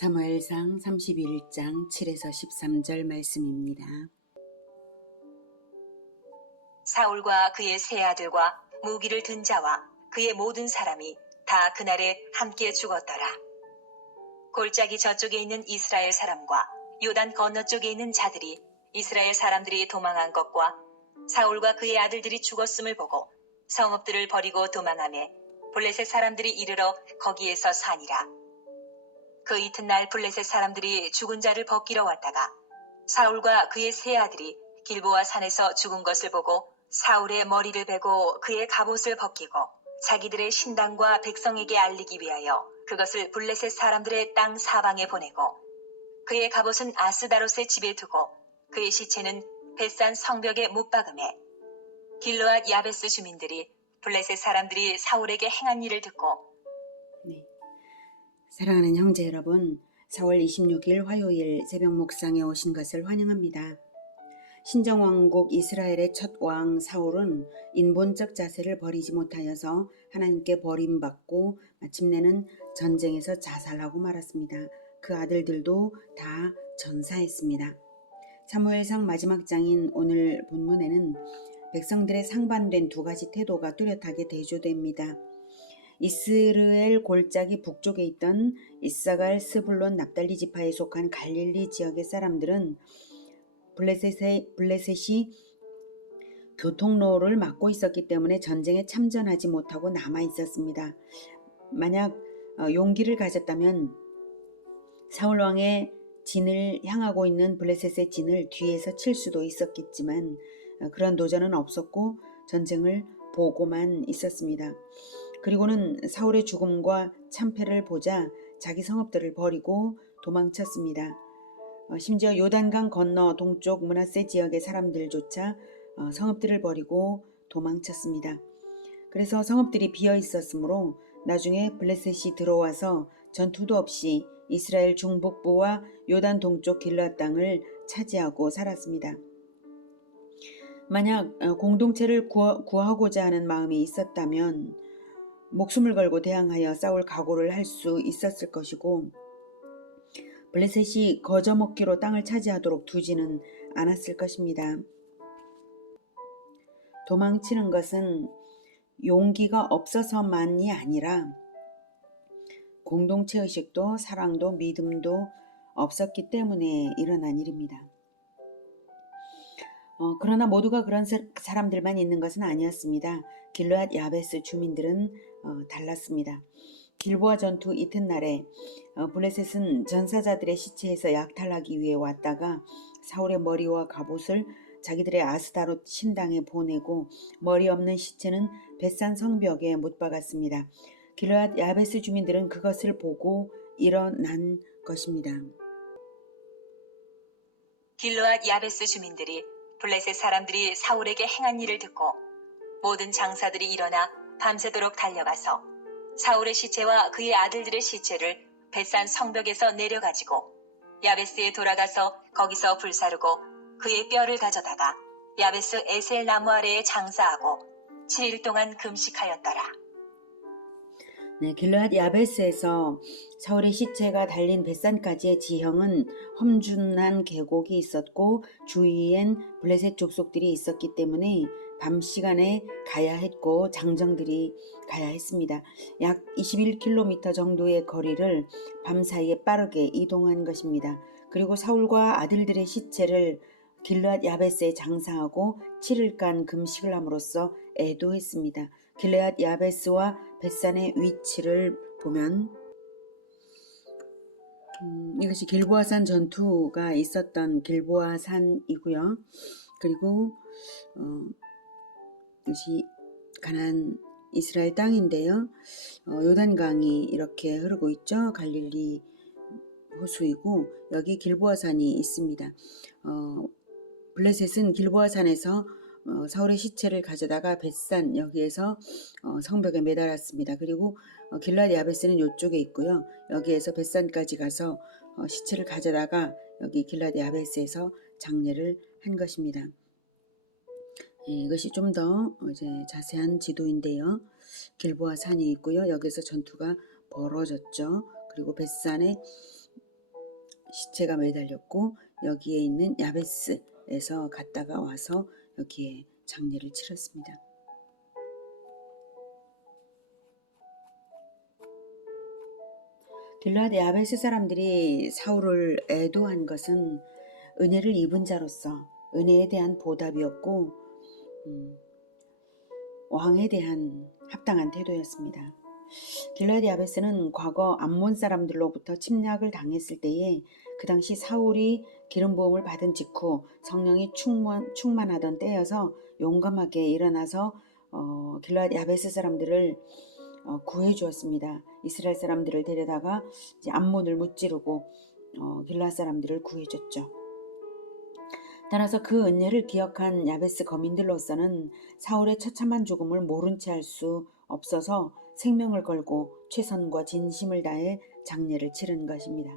사무엘상 31장 7에서 13절 말씀입니다. 사울과 그의 세 아들과 무기를 든 자와 그의 모든 사람이 다 그날에 함께 죽었더라. 골짜기 저쪽에 있는 이스라엘 사람과 요단 건너쪽에 있는 자들이 이스라엘 사람들이 도망한 것과 사울과 그의 아들들이 죽었음을 보고 성읍들을 버리고 도망하매 블레셋 사람들이 이르러 거기에서 사니라. 그 이튿날 블레셋 사람들이 죽은 자를 벗기러 왔다가 사울과 그의 세 아들이 길보아 산에서 죽은 것을 보고 사울의 머리를 베고 그의 갑옷을 벗기고 자기들의 신당과 백성에게 알리기 위하여 그것을 블레셋 사람들의 땅 사방에 보내고 그의 갑옷은 아스다롯의 집에 두고 그의 시체는 벳산 성벽에 못 박음에 길르앗 야베스 주민들이 블레셋 사람들이 사울에게 행한 일을 듣고 사랑하는 형제 여러분, 4월 26일 화요일 새벽 목상에 오신 것을 환영합니다. 신정왕국 이스라엘의 첫 왕 사울은 인본적 자세를 버리지 못하여서 하나님께 버림받고 마침내는 전쟁에서 자살하고 말았습니다. 그 아들들도 다 전사했습니다. 사무엘상 마지막 장인 오늘 본문에는 백성들의 상반된 두 가지 태도가 뚜렷하게 대조됩니다. 이스라엘 골짜기 북쪽에 있던 이사갈, 스불론, 납달리 지파에 속한 갈릴리 지역의 사람들은 블레셋이 교통로를 막고 있었기 때문에 전쟁에 참전하지 못하고 남아 있었습니다. 만약 용기를 가졌다면 사울 왕의 진을 향하고 있는 블레셋의 진을 뒤에서 칠 수도 있었겠지만 그런 도전은 없었고 전쟁을 보고만 있었습니다. 그리고는 사울의 죽음과 참패를 보자 자기 성읍들을 버리고 도망쳤습니다. 심지어 요단강 건너 동쪽 므낫세 지역의 사람들조차 성읍들을 버리고 도망쳤습니다. 그래서 성읍들이 비어 있었으므로 나중에 블레셋이 들어와서 전투도 없이 이스라엘 중북부와 요단 동쪽 길르앗 땅을 차지하고 살았습니다. 만약 공동체를 구하고자 하는 마음이 있었다면 목숨을 걸고 대항하여 싸울 각오를 할 수 있었을 것이고 블레셋이 거저먹기로 땅을 차지하도록 두지는 않았을 것입니다. 도망치는 것은 용기가 없어서만이 아니라 공동체의식도 사랑도 믿음도 없었기 때문에 일어난 일입니다. 그러나 모두가 그런 사람들만 있는 것은 아니었습니다. 길르앗 야베스 주민들은 달랐습니다. 길보아 전투 이튿날에 블레셋은 전사자들의 시체에서 약탈하기 위해 왔다가 사울의 머리와 갑옷을 자기들의 아스다롯 신당에 보내고 머리 없는 시체는 벳산 성벽에 못 박았습니다. 길르앗 야베스 주민들은 그것을 보고 일어난 것입니다. 길르앗 야베스 주민들이 블레셋 사람들이 사울에게 행한 일을 듣고 모든 장사들이 일어나 밤새도록 달려가서 사울의 시체와 그의 아들들의 시체를 벳산 성벽에서 내려가지고 야베스에 돌아가서 거기서 불사르고 그의 뼈를 가져다가 야베스 에셀 나무 아래에 장사하고 7일 동안 금식하였더라. 길르앗 야베스에서 사울의 시체가 달린 벳산까지의 지형은 험준한 계곡이 있었고 주위엔 블레셋 족속들이 있었기 때문에 밤 시간에 가야 했고 장정들이 가야 했습니다. 약 21km 정도의 거리를 밤 사이에 빠르게 이동한 것입니다. 그리고 사울과 아들들의 시체를 길르앗 야베스에 장사하고 7일간 금식을 함으로써 애도했습니다. 길르앗 야베스와 벳산의 위치를 보면 이것이 길보아산 전투가 있었던 길보아산이고요. 그리고 이것이 가나안 이스라엘 땅인데요. 요단강이 이렇게 흐르고 있죠. 갈릴리 호수이고 여기 길보아산이 있습니다. 블레셋은 길보아산에서 사울의 시체를 가져다가 벳산 여기에서 성벽에 매달았습니다. 그리고 길르앗 야베스는 이쪽에 있고요. 여기에서 벳산까지 가서 시체를 가져다가 여기 길르앗 야베스에서 장례를 한 것입니다. 이것이 좀 더 이제 자세한 지도인데요. 길보아 산이 있고요. 여기서 전투가 벌어졌죠. 그리고 벳산에 시체가 매달렸고 여기에 있는 야베스에서 갔다가 와서 여기에 장례를 치렀습니다. 길르앗 야베스 사람들이 사울을 애도한 것은 은혜를 입은 자로서 은혜에 대한 보답이었고 왕에 대한 합당한 태도였습니다. 길르앗 야베스는 과거 암몬 사람들로부터 침략을 당했을 때에 그 당시 사울이 기름 부음을 받은 직후 성령이 충만하던 때여서 용감하게 일어나서 길르앗 야베스 사람들을 구해 주었습니다. 이스라엘 사람들을 데려다가 이제 암몬을 무찌르고 길르앗 사람들을 구해 줬죠. 따라서 그 은혜를 기억한 야베스 거민들로서는 사울의 처참한 죽음을 모른 채 할 수 없어서 생명을 걸고 최선과 진심을 다해 장례를 치른 것입니다.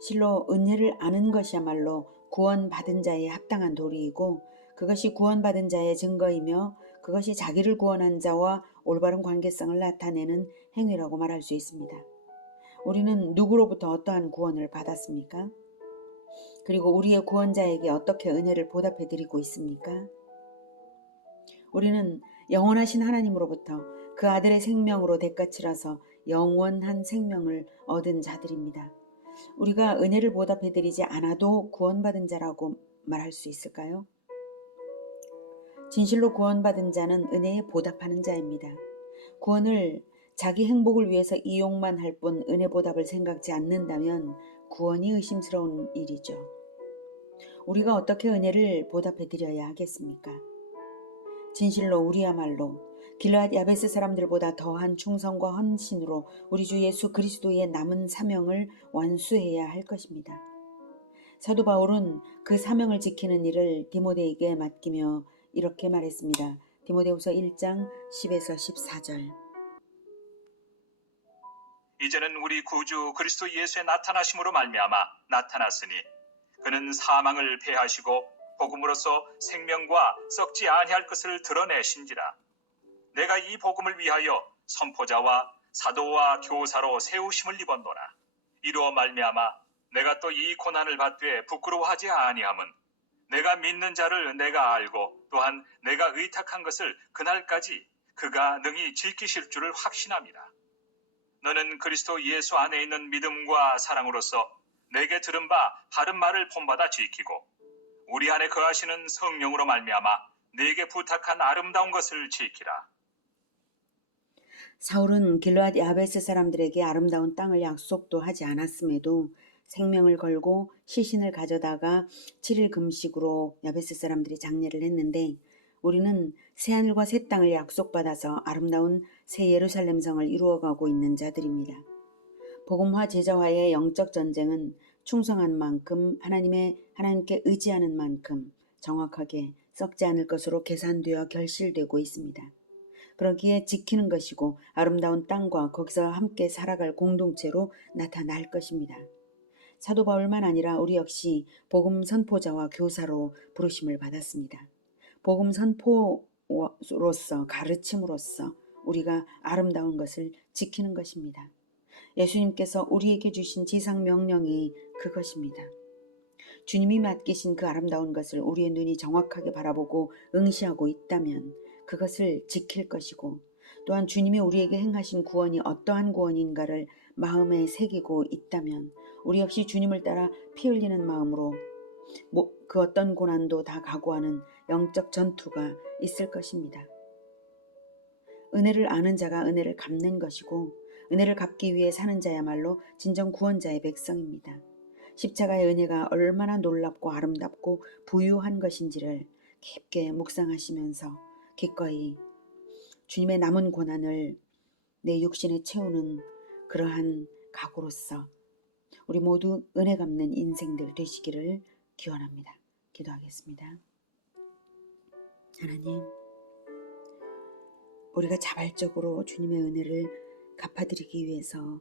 실로 은혜를 아는 것이야말로 구원받은 자의 합당한 도리이고 그것이 구원받은 자의 증거이며 그것이 자기를 구원한 자와 올바른 관계성을 나타내는 행위라고 말할 수 있습니다. 우리는 누구로부터 어떠한 구원을 받았습니까? 그리고 우리의 구원자에게 어떻게 은혜를 보답해 드리고 있습니까? 우리는 영원하신 하나님으로부터 그 아들의 생명으로 대가치라서 영원한 생명을 얻은 자들입니다. 우리가 은혜를 보답해 드리지 않아도 구원받은 자라고 말할 수 있을까요? 진실로 구원받은 자는 은혜에 보답하는 자입니다. 구원을 자기 행복을 위해서 이용만 할 뿐 은혜 보답을 생각지 않는다면 구원이 의심스러운 일이죠. 우리가 어떻게 은혜를 보답해 드려야 하겠습니까? 진실로 우리야말로 길르앗 야베스 사람들보다 더한 충성과 헌신으로 우리 주 예수 그리스도의 남은 사명을 완수해야 할 것입니다. 사도 바울은 그 사명을 지키는 일을 디모데에게 맡기며 이렇게 말했습니다. 디모데후서 1장 10에서 14절. 이제는 우리 구주 그리스도 예수의 나타나심으로 말미암아 나타났으니 그는 사망을 패하시고 복음으로써 생명과 썩지 아니할 것을 드러내신지라. 내가 이 복음을 위하여 선포자와 사도와 교사로 세우심을 입었노라. 이로 말미암아 내가 또 이 고난을 받되 부끄러워하지 아니함은 내가 믿는 자를 내가 알고 또한 내가 의탁한 것을 그날까지 그가 능히 지키실 줄을 확신함이라. 너는 그리스도 예수 안에 있는 믿음과 사랑으로서 내게 들은 바 바른 말을 본받아 지키고 우리 안에 거하시는 성령으로 말미암아 네게 부탁한 아름다운 것을 지키라. 사울은 길르앗 야베스 사람들에게 아름다운 땅을 약속도 하지 않았음에도 생명을 걸고 시신을 가져다가 7일 금식으로 야베스 사람들이 장례를 했는데 우리는 새하늘과 새 땅을 약속받아서 아름다운 새 예루살렘 성을 이루어가고 있는 자들입니다. 복음화 제자화의 영적 전쟁은 충성한 만큼 하나님께 의지하는 만큼 정확하게 썩지 않을 것으로 계산되어 결실되고 있습니다. 그러기에 지키는 것이고 아름다운 땅과 거기서 함께 살아갈 공동체로 나타날 것입니다. 사도 바울만 아니라 우리 역시 복음 선포자와 교사로 부르심을 받았습니다. 복음 선포로서 가르침으로써 우리가 아름다운 것을 지키는 것입니다. 예수님께서 우리에게 주신 지상 명령이 그것입니다. 주님이 맡기신 그 아름다운 것을 우리의 눈이 정확하게 바라보고 응시하고 있다면 그것을 지킬 것이고 또한 주님이 우리에게 행하신 구원이 어떠한 구원인가를 마음에 새기고 있다면 우리 역시 주님을 따라 피 흘리는 마음으로 그 어떤 고난도 다 각오하는 영적 전투가 있을 것입니다. 은혜를 아는 자가 은혜를 갚는 것이고 은혜를 갚기 위해 사는 자야말로 진정 구원자의 백성입니다. 십자가의 은혜가 얼마나 놀랍고 아름답고 부유한 것인지를 깊게 묵상하시면서 기꺼이 주님의 남은 고난을 내 육신에 채우는 그러한 각오로서 우리 모두 은혜 갚는 인생들 되시기를 기원합니다. 기도하겠습니다. 하나님, 우리가 자발적으로 주님의 은혜를 갚아드리기 위해서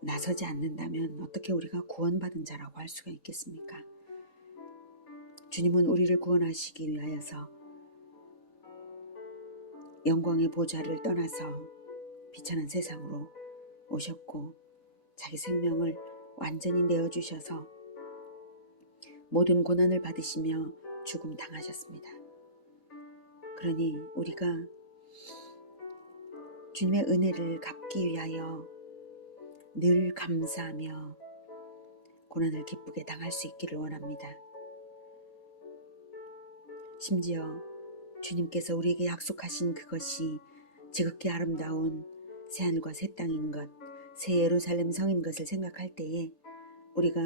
나서지 않는다면 어떻게 우리가 구원받은 자라고 할 수가 있겠습니까? 주님은 우리를 구원하시기 위하여서 영광의 보좌를 떠나서 비천한 세상으로 오셨고 자기 생명을 완전히 내어주셔서 모든 고난을 받으시며 죽음 당하셨습니다. 그러니 우리가 주님의 은혜를 갚기 위하여 늘 감사하며 고난을 기쁘게 당할 수 있기를 원합니다. 심지어 주님께서 우리에게 약속하신 그것이 지극히 아름다운 새하늘과 새 땅인 것, 새 예루살렘 성인 것을 생각할 때에 우리가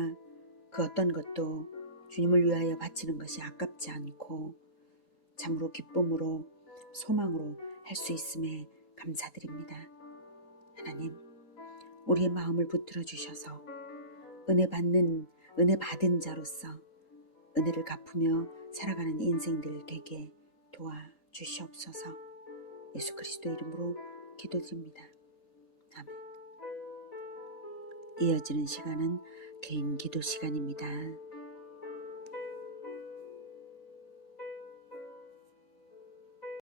그 어떤 것도 주님을 위하여 바치는 것이 아깝지 않고 참으로 기쁨으로 소망으로 할 수 있음에 감사드립니다. 하나님, 우리의 마음을 붙들어 주셔서 은혜 받은 자로서 은혜를 갚으며 살아가는 인생들 되게 도와주시옵소서. 예수 그리스도 이름으로 기도드립니다. 아멘. 이어지는 시간은 개인 기도 시간입니다.